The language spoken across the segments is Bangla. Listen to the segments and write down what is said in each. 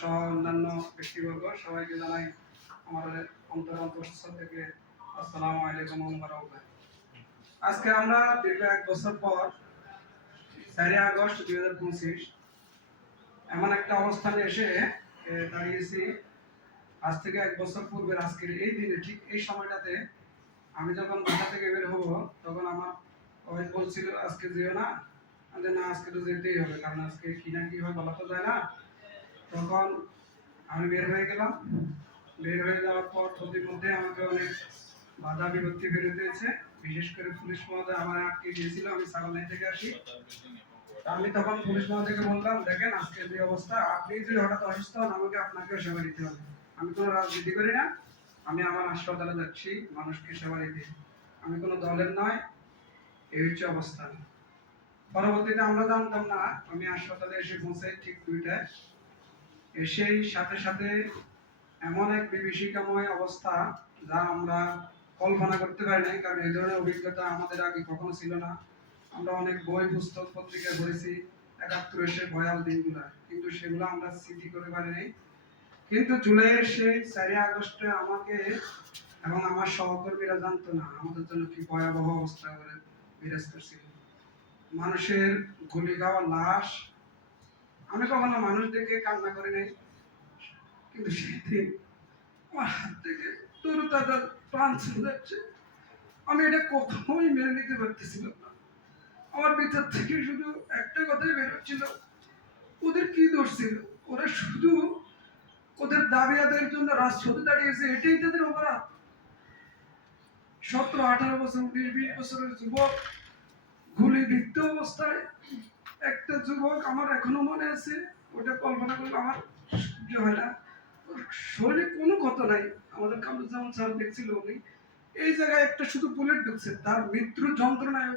সহ অন্যান্য ব্যক্তিবর্গ। সবাইকে জানাই আমাদের অন্তর থেকে আসসালামু আলাইকুম আজকে আমরা দীর্ঘ এক বছর পর আগস্ট দুই হাজার পঁচিশ এমন একটা অবস্থানে এসে দাঁড়িয়েছি। আজ থেকে এক বছর পূর্বের আজকের এই দিনে ঠিক এই সময়টাতে আমি যখন বাসা থেকে বের হব, তখন আমার ওয়াইফ বলছিল, আজকে যেও না, আজকে তো যেতেই হবে, কারণ আজকে কি না কি হয় বলা তো যায় না। তখন আমি বের হয়ে গেলাম। বের হয়ে যাওয়ার পর প্রতিমধ্যে আমাকে অনেক বাধা বিপত্তি বেরোতে হয়েছে বিশেষ করে পুলিশ মহোদয় আমার আটকে দিয়েছিল, আমি সাগরনাই থেকে আসি। আমি তখন পুলিশ মহোদয়কে বললাম, দেখেন আজকে যে অবস্থা, আপনি যদি হঠাৎ অসুস্থ হন, আমাকে আপনাকেও সেবা দিতে হবে। আমি কোনো রাজনীতি করি না। আমি আমার হাসপাতালে যাচ্ছি, মানুষকে সেবা দিতে। আমি কোনো দলের নয়। এই হচ্ছে অবস্থা। পরবর্তীতে আমরা জানতাম না, আমি হাসপাতালে এসে পৌঁছাই ঠিক দুইটায়। এসেই সাথে সাথে এমন এক বিভীষিকাময় অবস্থা যা আমরা কল্পনা করতে পারি নাই, কারণ এই ধরনের অভিজ্ঞতা আমাদের আগে কখনো ছিল না। আমরা অনেক বই, পুস্তক, পত্রিকা পড়েছি, একাত্তর এসে ভয়াল দিনগুলা, কিন্তু সেগুলো আমরা স্মৃতি করে পারি নাই। কিন্তু জুলাইয়ের সেই চারই আগস্টে আমাকে এবং আমার সহকর্মীরা জানতো, না, আমাদের জন্য কি ভয়াবহ অবস্থা বিরাজ করছিল। মানুষের গুলি খাওয়া, লাশ আমি কখনো মানুষ দেখে কান্না করি নাই, কিন্তু সেদিন আমার হাত থেকে তরু তাজা প্রাণ ছেড়ে যাচ্ছে। আমি এটা কখনোই মেনে নিতে পারতেছিলাম না। আমার ভিতর থেকে শুধু একটা কথাই বেরোচ্ছিল ওদের কি দোষ ছিল? ওরা শুধু ওদের দাবি আদায়ের জন্য রাজপথে দাঁড়িয়েছে, এটাই তাদের অপরাধ। সতেরো, আঠারো বছর উনিশ বিশ বছরের যুবক গুলি বিদ্ধ অবস্থায় একটা যুবক আমার এখনও মনে আছে, ওটা কল্পনা করলে আমার সহ্য হয় না। শরীরে কোনো ক্ষত নাই। আমাদের কামরুজ্জামান স্যার দেখছিল উনি। এই জায়গায় একটা শুধু বুলেট ঢুকছে, তার মৃত্যুর যন্ত্রণায়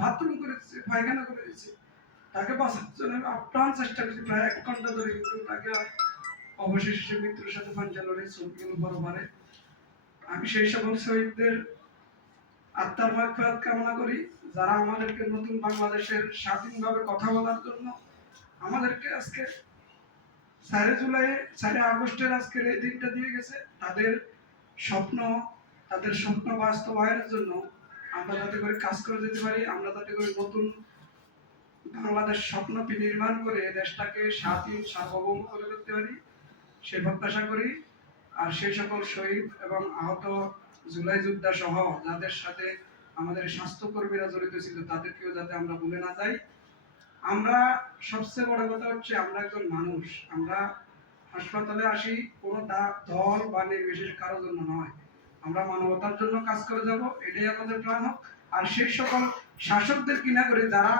বাথরুম করেছে, পায়খানা করে দিয়েছে তাকে বাঁচার জন্য আপ্রাণ চেষ্টা করেছি, প্রায় এক ঘণ্টা ধরে কিন্তু তাকে অবশেষে মৃত্যুর সাথে পাঞ্জা লড়ে চোখগুলো বড় আমি সেই সকল শহীদদের আত্মার মাগফিরাত কামনা করি, যারা আমাদেরকে নতুন বাংলাদেশের স্বাধীনভাবে কথা বলার জন্য আমাদেরকে আজকে চারে জুলাই, চারে আগস্টের আজকের এই দিনটা দিয়ে গেছে, তাদের স্বপ্ন তাদের স্বপ্ন বাস্তবায়নের জন্য আমরা যাতে করে কাজ করে যেতে পারি, আমরা যাতে করে নতুন বাংলাদেশ স্বপ্ন নির্মাণ করে দেশটাকে স্বাধীন, সার্বভৌম করে করতে পারি, সে প্রত্যাশা করি। আর সেই সকল শহীদ এবং আহত জুলাই যোদ্ধা সহ যাদের সাথে আমাদের স্বাস্থ্যকর্মীরা জড়িত ছিল, তাদেরকেও যাতে আমরা ভুলে না যাই। আমরা সবচেয়ে বড় কথা হচ্ছে আমরা একজন মানুষ। আমরা হাসপাতালে আসি, কোনো দল বা নির্বিশেষ কারোর জন্য নয়। আমরা মানবতার জন্য কাজ করে যাব, এটাই আমাদের প্ল্যান হোক। আর সেই সকল শাসকদের কিনা করে যারা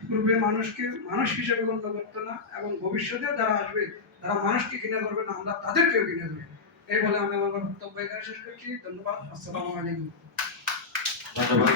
পূর্বে মানুষকে, মানুষ হিসেবে গণ্য করতো না, এবং ভবিষ্যতেও যারা আসবে, তারা মানুষকে কিনা করবে না, আমরা তাদেরকেও ঘৃণা করি এই বলে আমি আমার বক্তব্য এখানে শেষ করছি। ধন্যবাদ। আসসালামু আলাইকুম। ধন্যবাদ।